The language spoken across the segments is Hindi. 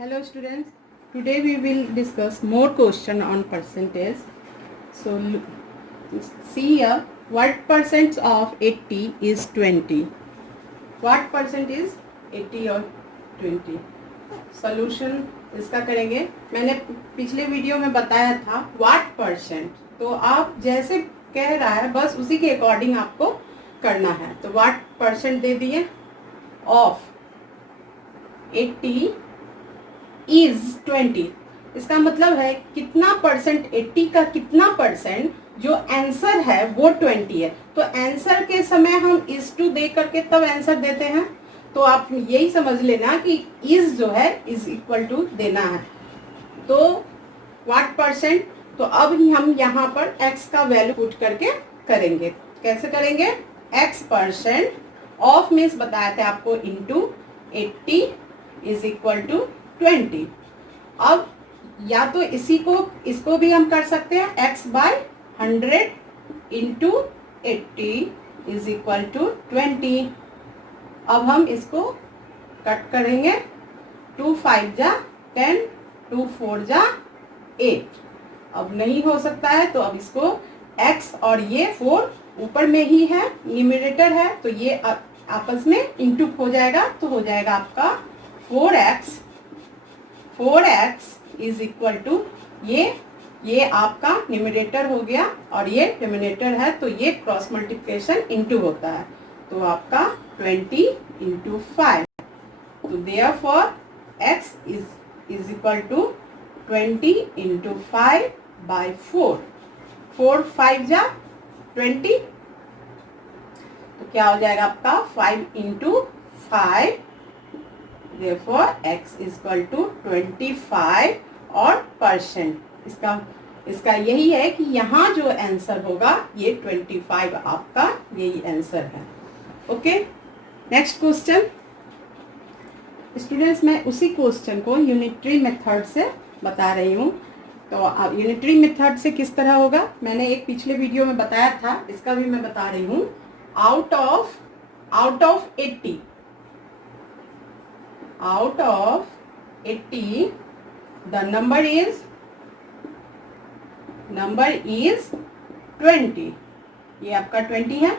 Hello students, today we will discuss more question on percentage. So see here, what percent of 80 is 20? What percent is 80 और 20? Solution इसका करेंगे. मैंने पिछले वीडियो में बताया था what percent, तो आप जैसे कह रहा है बस उसी के अकॉर्डिंग आपको करना है. तो what percent दे दिए of 80 इज 20. इसका मतलब है कितना परसेंट, 80 का कितना परसेंट जो आंसर है वो 20 है. तो आंसर के समय हम इज टू दे करके तब आंसर देते हैं. तो आप यही समझ लेना कि इज जो है इज इक्वल टू देना है. तो व्हाट परसेंट, तो अब हम यहाँ पर x का वैल्यू पुट करके करेंगे. कैसे करेंगे? x परसेंट ऑफ मीन्स बताया था आपको इंटू 80 इज इक्वल टू 20. अब या तो इसको भी हम कर सकते हैं x by 100 into 80 is equal to 20. अब हम इसको कट करेंगे. 2 5 जा 10, 2 4 जा 8. अब नहीं हो सकता है तो अब इसको x और ये 4 ऊपर में ही है, न्यूमरेटर है, तो ये आपस में इंटू हो जाएगा. तो हो जाएगा आपका 4x इज इक्वल टू ये आपका न्यूमरेटर हो गया और ये डिनोमिनेटर है, तो ये क्रॉस मल्टीप्लिकेशन इंटू होता है. तो आपका 20 इंटू 5. तो therefore x is equal to 20 into 5 by 4. 4 5 जा 20, तो क्या हो जाएगा आपका 5 into 5. Therefore x is equal to 25 और परसेंट इसका यही है कि यहाँ जो आंसर होगा ये 25 आपका यही आंसर है. Okay, next question. स्टूडेंट्स, मैं उसी क्वेश्चन को यूनिटरी मेथड से बता रही हूँ. तो यूनिटरी मेथड से किस तरह होगा मैंने एक पिछले वीडियो में बताया था, इसका भी मैं बता रही हूँ. Out of 80 the number is 20. ये आपका 20 है.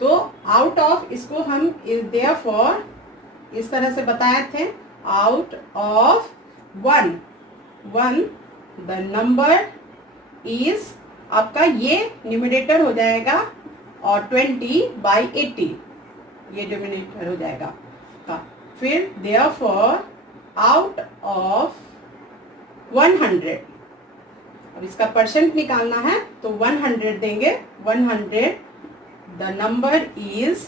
तो आउट ऑफ इसको हम therefore इस तरह से बताए थे. Out of 1 the number is आपका ये न्यूमरेटर हो जाएगा और 20 by 80 ये डिनोमिनेटर हो जाएगा. फिर therefore आउट ऑफ 100, अब इसका परसेंट निकालना है तो 100 देंगे. 100 the number is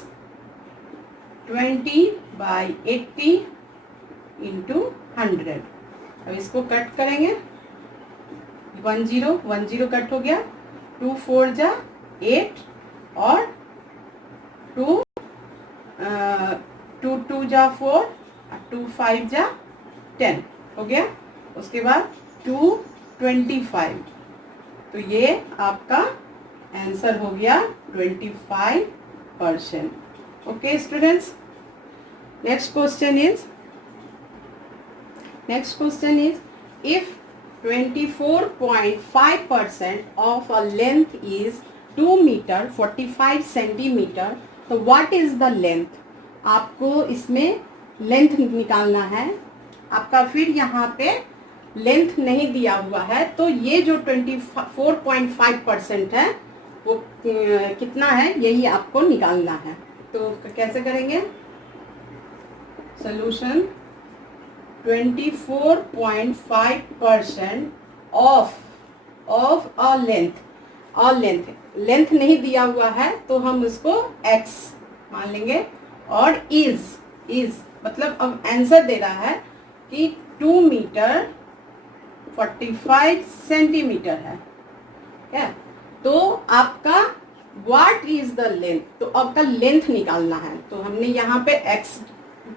20 by 80 into 100. अब इसको कट करेंगे. 10 कट हो गया. 2 4 जा 8 और 2 2 जा 4, 2 5 जा 10 हो गया. उसके बाद 225. तो ये आपका आंसर हो गया 25%. Okay students, next question is if 24.5% of a length is 2 metre 45 centimetre, तो व्हाट इज द लेंथ. आपको इसमें लेंथ निकालना है आपका. फिर यहाँ पे लेंथ नहीं दिया हुआ है, तो ये जो 24.5% है वो कितना है यही आपको निकालना है. तो कैसे करेंगे? सॉल्यूशन 24.5% ऑफ अ लेंथ नहीं दिया हुआ है तो हम उसको x मान लेंगे. और इज मतलब अब आंसर दे रहा है कि 2 मीटर 45 सेंटीमीटर है. क्या? तो आपका व्हाट इज द लेंथ, तो आपका लेंथ निकालना है. तो हमने यहाँ पे x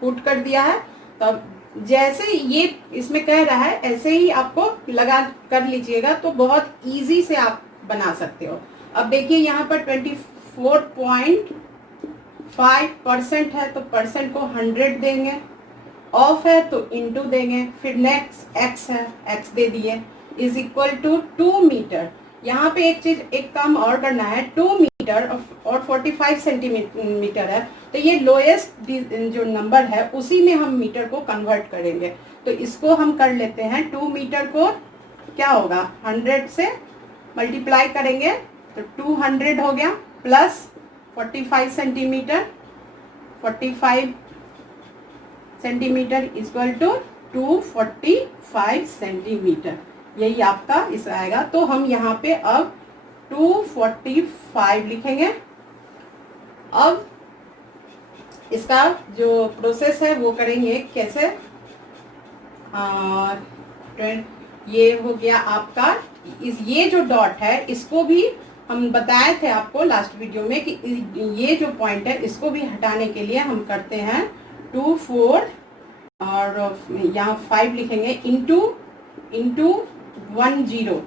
पुट कर दिया है. तब जैसे ये इसमें कह रहा है ऐसे ही आपको लगा कर लीजिएगा, तो बहुत इजी से आप बना सकते हो. अब देखिए यहाँ पर 24.5% है तो परसेंट को 100 देंगे. ऑफ है तो इंटू देंगे, फिर नेक्स्ट एक्स है, एक्स दे दिए, इज इक्वल टू 2 मीटर। यहाँ पे एक चीज, एक काम और करना है, 2 मीटर और 45 सेंटीमीटर है, तो ये लोएस्ट जो नंबर है उसी में हम मीटर को कन्वर्ट करेंगे। तो इसको हम कर लेते हैं, 2 मीटर को क्या होगा 100 से मल्टीप्लाई करेंगे तो 200 हो गया, plus 45 centimetre, 45 centimetre equal to 245 centimetre, यही आपका इस आएगा। तो हम यहाँ पे अब 245 लिखेंगे। अब इसका जो प्रोसेस है वो करेंगे कैसे, ये हो गया आपका, ये जो डॉट है इसको भी हम बताए थे आपको लास्ट वीडियो में कि ये जो पॉइंट है इसको भी हटाने के लिए हम करते हैं 2 4 और यहाँ 5 लिखेंगे इंटू 1 0।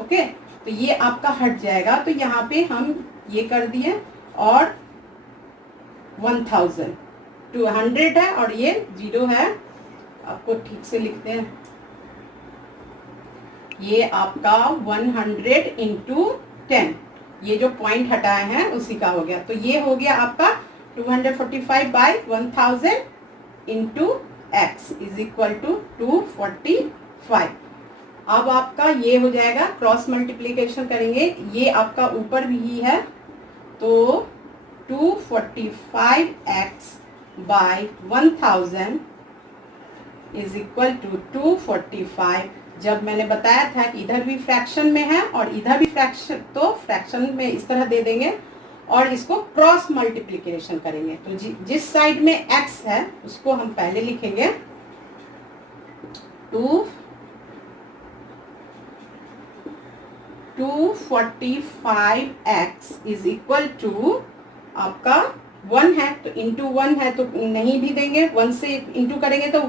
ओके, तो ये आपका हट जाएगा। तो यहाँ पे हम ये कर दिए और 1000, 200 है और ये 0 है, आपको ठीक से लिखते हैं, ये आपका 100 इंटू 10, ये जो पॉइंट हटाए हैं उसी का हो गया। तो ये हो गया आपका 245 by 1000 into X is equal to 245। अब आपका ये हो जाएगा, क्रॉस मल्टीप्लीकेशन करेंगे, ये आपका ऊपर भी है, तो 245x by 1000 is equal to 245। जब मैंने बताया था कि इधर भी फ्रैक्शन में है और इधर भी फ्रैक्शन, तो फ्रैक्शन में इस तरह दे देंगे और इसको क्रॉस मल्टीप्लिकेशन करेंगे। तो जिस साइड में x है उसको हम पहले लिखेंगे 245x इज इक्वल टू आपका 1 है, तो इंटू 1 है तो नहीं भी देंगे, 1 से इंटू करेंगे तो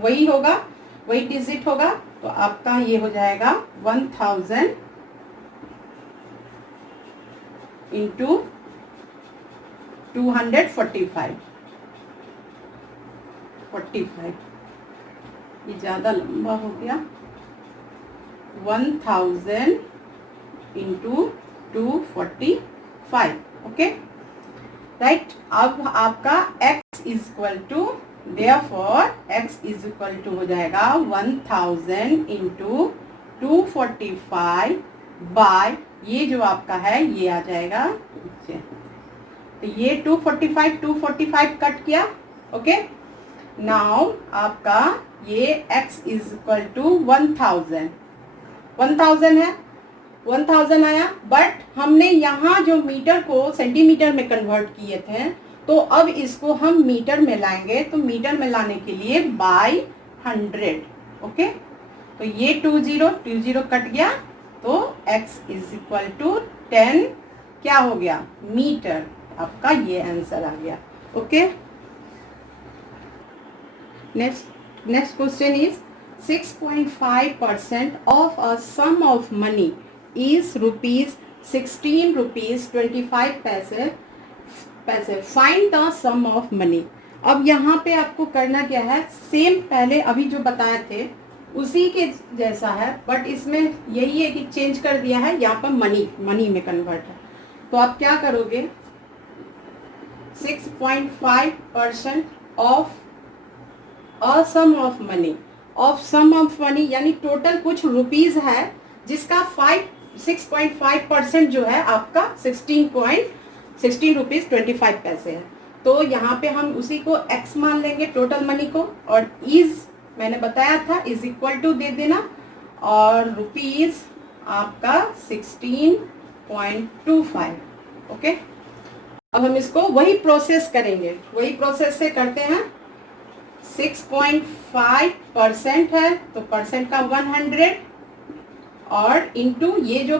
वही होगा, वही डिजिट होगा। तो आपका ये हो जाएगा 1000 इंटू 245, ये ज्यादा लंबा हो गया, 1000 इंटू 245। Okay right. अब आपका x is equal to, therefore x is equal to हो जाएगा 1000 इंटू 245 बाय, ये जो आपका है ये आ जाएगा, तो ये 245 कट किया। ओके, नाउ आपका ये x इज इक्वल टू 1000 है, 1000 आया, बट हमने यहाँ जो मीटर को सेंटीमीटर में कन्वर्ट किए थे, तो अब इसको हम मीटर में लाएंगे। तो मीटर में लाने के लिए बाई 100। ओके, तो ये 20 कट गया, तो x इज इक्वल टू 10 क्या हो गया मीटर, आपका ये आंसर आ गया। Okay, next question is 6.5% of a sum of money is ₹16.25 find the sum of money. अब यहाँ पे आपको करना क्या है, सेम पहले अभी जो बताए थे उसी के जैसा है, बट इसमें यही है कि चेंज कर दिया है, यहाँ पर मनी में कन्वर्ट है। तो आप क्या करोगे, 6.5% of a sum of money, of sum of money यानी टोटल कुछ रुपीज है जिसका 6.5% जो है आपका 16.25 है। तो यहाँ पे हम उसी को x मान लेंगे टोटल मनी को, और इज मैंने बताया था इज इक्वल टू दे देना, और रुपीज आपका 16.25। ओके, अब हम इसको वही प्रोसेस करेंगे, वही प्रोसेस से करते हैं। 6.5% है तो परसेंट का 100 और इंटू ये जो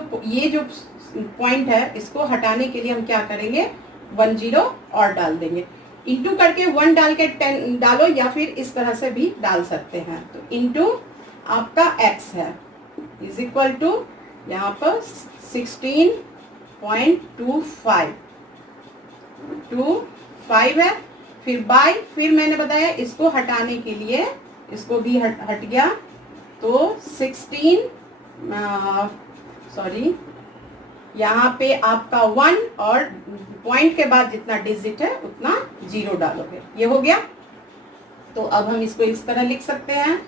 पॉइंट है इसको हटाने के लिए हम क्या करेंगे 10 और डाल देंगे, इंटू करके 1 डाल के 10 डालो, या फिर इस तरह से भी डाल सकते हैं। तो इंटू आपका x है इज इक्वल टू यहाँ पर 16.25 है, फिर बाय, फिर मैंने बताया इसको हटाने के लिए इसको भी हट गया, तो 16 सॉरी यहाँ पे आपका 1 और पॉइंट के बाद जितना डिजिट है उतना 0 डालोगे, ये हो गया। तो अब हम इसको इस तरह लिख सकते हैं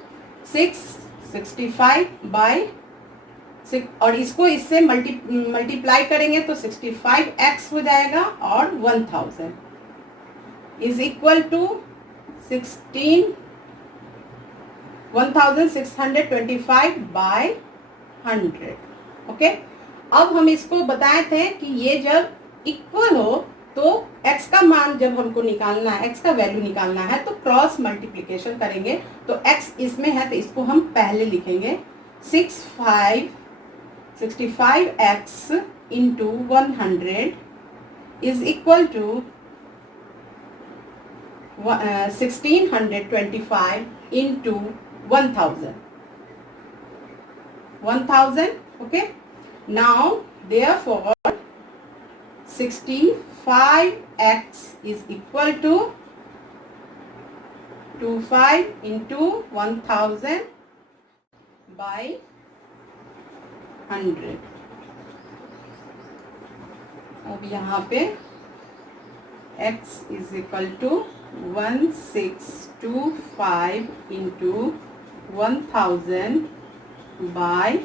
665 बाय 6, और इसको इससे मल्टीप्लाई करेंगे तो 65x हो जाएगा और 1000 is equal to 1625 by 100। Okay, अब हम इसको बताए थे कि ये जब इक्वल हो तो x का मान जब हमको निकालना है, x का वैल्यू निकालना है तो क्रॉस मल्टीप्लिकेशन करेंगे। तो x इसमें है तो इसको हम पहले लिखेंगे 65x into 100 is equal to 1625 into 1000। Okay, now therefore 65x is equal to 25 into 1000 by 100। अब यहाँ पे x is equal to 1625 into 1000 by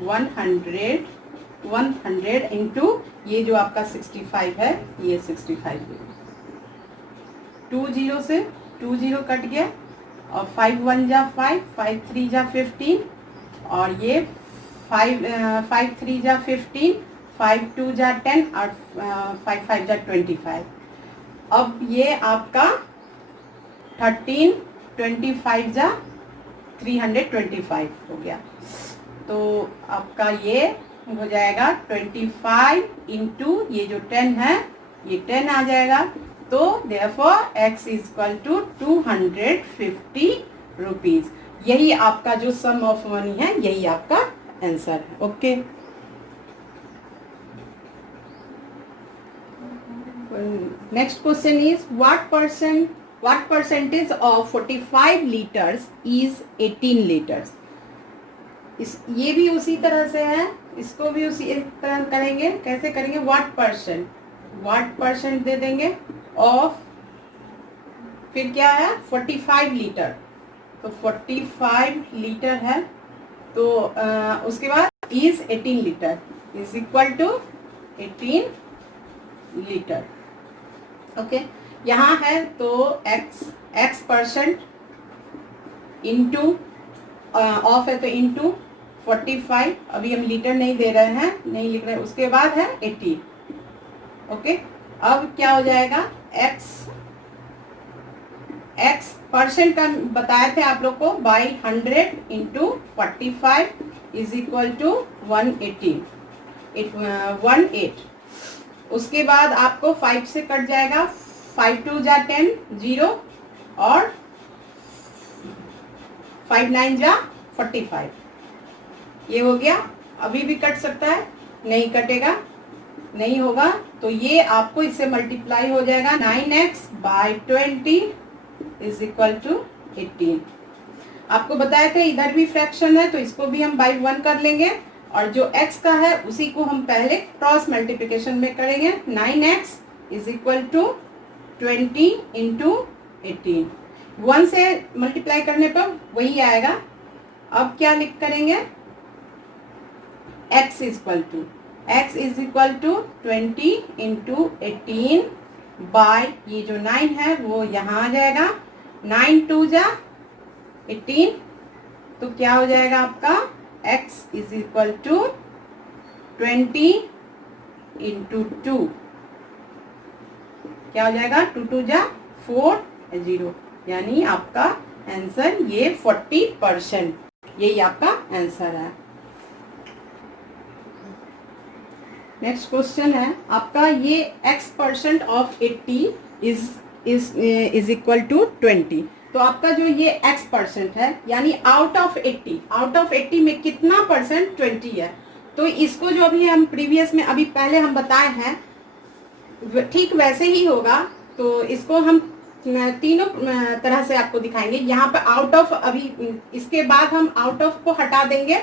100 into ये जो आपका 65 है, ये 65 2 0 से 2 0 कट गया और 5 1 जा 5, 5 3 जा 15 और ये 5 3 जा 15, 5 2 जा 10 और 5 5 जा 25। अब ये आपका 13 25 जा 325 हो गया। तो आपका ये हो जाएगा 25 इंटू ये जो 10 है ये 10 आ जाएगा। तो therefore x is equal to 250 rupees. यही आपका जो सम ऑफ मनी है, यही आपका आंसर है। Okay, next question is what percentage of 45 litres is 18 litres. ये भी उसी तरह से है, इसको भी उसी तरह करेंगे। कैसे करेंगे? व्हाट परसेंट दे देंगे ऑफ, फिर क्या है 45 लीटर, तो 45 लीटर है तो उसके बाद is 18 litre is equal to 18 litre. Okay, यहाँ है तो x परसेंट इंटू ऑफ है तो इंटू 45, अभी हम लीटर नहीं दे रहे हैं, नहीं लिख रहे हैं, उसके बाद है 18। ओके, अब क्या हो जाएगा x परसेंट का बताए थे आप लोग को by 100 into 45 is equal to 118। उसके बाद आपको 5 से कट जाएगा, 5 2 जा 10 0 और 5 9 जा 45, ये हो गया। अभी भी कट सकता है, नहीं कटेगा, नहीं होगा तो ये आपको इससे मल्टीप्लाई हो जाएगा 9x by 20 is equal to 18। आपको बताया था इधर भी फ्रैक्शन है तो इसको भी हम बाई 1 कर लेंगे और जो x का है उसी को हम पहले क्रॉस मल्टीप्लिकेशन में करेंगे। 9x is equal to 20 into 18, 1 से मल्टीप्लाई करने पर वही आएगा। अब क्या लिख करेंगे x is equal to 20 into 18 by ये जो 9 है वो यहाँ आ जाएगा, 9 2 जा 18, तो क्या हो जाएगा आपका x is equal to 20 into 2, क्या हो जाएगा 2 2 जा 4 0, यानी आपका आंसर ये 40%, यही आपका आंसर है। नेक्स्ट क्वेश्चन है आपका, ये x% of 80 is equal to 20। तो आपका जो ये x% है यानी आउट ऑफ 80 में कितना परसेंट 20 है। तो इसको जो अभी हम प्रीवियस में अभी पहले हम बताए हैं ठीक वैसे ही होगा। तो इसको हम तीनों तरह से आपको दिखाएंगे। यहाँ पे आउट ऑफ, अभी इसके बाद हम आउट ऑफ को हटा देंगे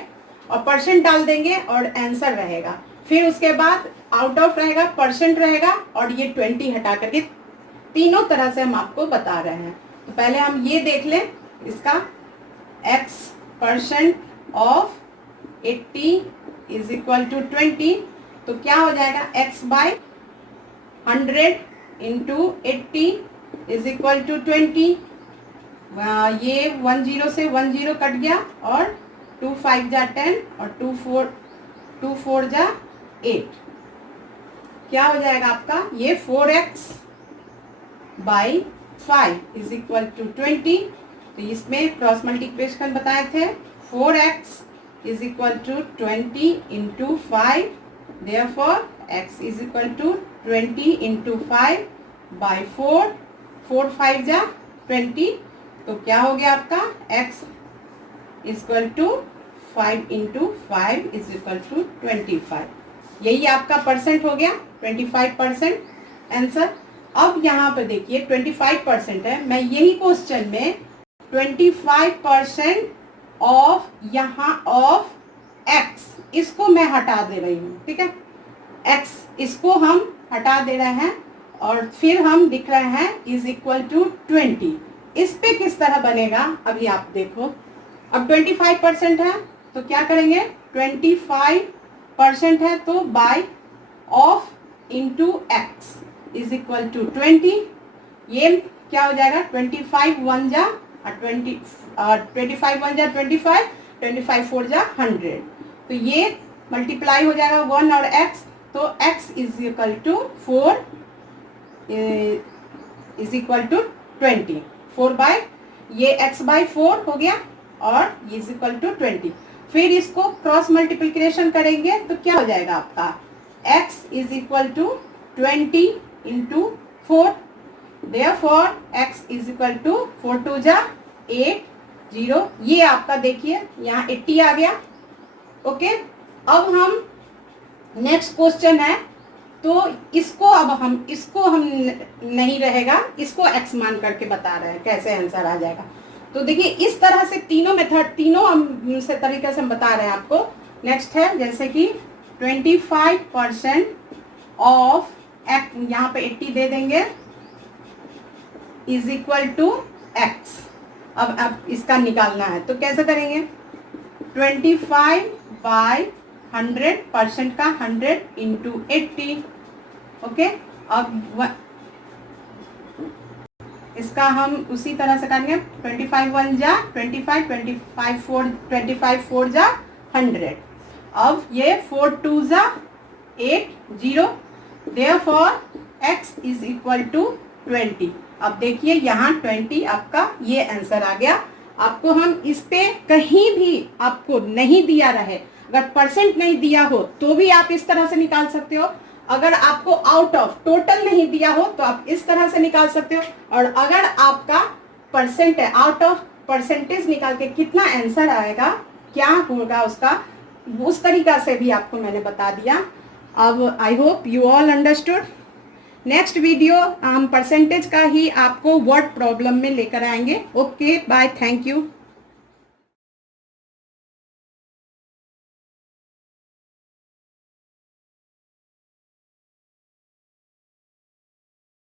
और परसेंट डाल देंगे और आंसर रहेगा। फिर उसके बाद आउट ऑफ रहेगा, परसेंट रहेगा और ये 20 हटा करके तीनों तरह से हम आपको बता रहे हैं। तो पहले हम ये देख लें इसका, x% of 80 is equal to 20। तो क्या हो जाएगा, x/100 into 80 is equal to 20। ये 10 से 10 कट गया और 2 5 जा 10 और 2 4 जा 8। क्या हो जाएगा आपका, ये 4x/5 इज इक्वल टू 20। तो इसमें क्रॉस मल्टीप्लिकेशन बताए थे, 4x is equal to 20 into 5, therefore x is equal to 20 into 5/4, 4 5 जा 20। तो क्या हो गया आपका, x is equal to 5 into 5 is equal to 25। यही आपका परसेंट हो गया, 25% आंसर। अब यहाँ पर देखिए 25% है, मैं यही क्वेश्चन में 25% ऑफ यहाँ ऑफ x, इसको मैं हटा दे रही हूँ, ठीक है, x इसको हम हटा दे रहे हैं और फिर हम लिख रहे हैं इज इक्वल टू 20। इस पे किस तरह बनेगा अभी आप देखो। अब 25% है तो क्या करेंगे, 25% है तो by of into X is equal to 20। ये क्या हो जाएगा, 25 1 जा 20, 25 1 जा 25, 25 4 जा 100। तो ये मल्टीप्लाई हो जाएगा 1 और x, तो x is equal to 4 is equal to 20। 4 by ये x/4 हो गया और ये इज इक्वल टू 20। फिर इसको क्रॉस मल्टीप्लिकेशन करेंगे तो क्या हो जाएगा आपका, x is equal to 20 into 4, therefore x is equal to 4 2 जा 8 0। ये आपका देखिए यहाँ 80 आ गया। ओके, अब हम नेक्स्ट क्वेश्चन है, तो इसको अब हम नहीं रहेगा, इसको x मान करके बता रहे हैं कैसे आंसर आ जाएगा। तो देखिए इस तरह से तीनों मेथड, तीनों से तरीके से हम बता रहे हैं आपको। नेक्स्ट है जैसे कि 25% ऑफ x, यहाँ पे 80 दे देंगे इज इक्वल टू x। अब इसका निकालना है तो कैसे करेंगे, 25/100% का 100 इंटू 80। ओके, अब इसका हम उसी तरह से करेंगे, 25 1 जा 25, 25 4 जा 100। अब ये 4 2 जा 8 0, therefore x is equal to 20। अब देखिए यहाँ 20 आपका ये आंसर आ गया। आपको हम इस पे कहीं भी आपको नहीं दिया रहे, अगर परसेंट नहीं दिया हो तो भी आप इस तरह से निकाल सकते हो। अगर आपको आउट ऑफ टोटल नहीं दिया हो तो आप इस तरह से निकाल सकते हो। और अगर आपका परसेंट है, आउट ऑफ परसेंटेज निकाल के कितना आंसर आएगा, क्या होगा उसका, उस तरीका से भी आपको मैंने बता दिया। अब I hope you all understood. Next video हम परसेंटेज का ही आपको वर्ड प्रॉब्लम में लेकर आएंगे। Okay bye, thank you.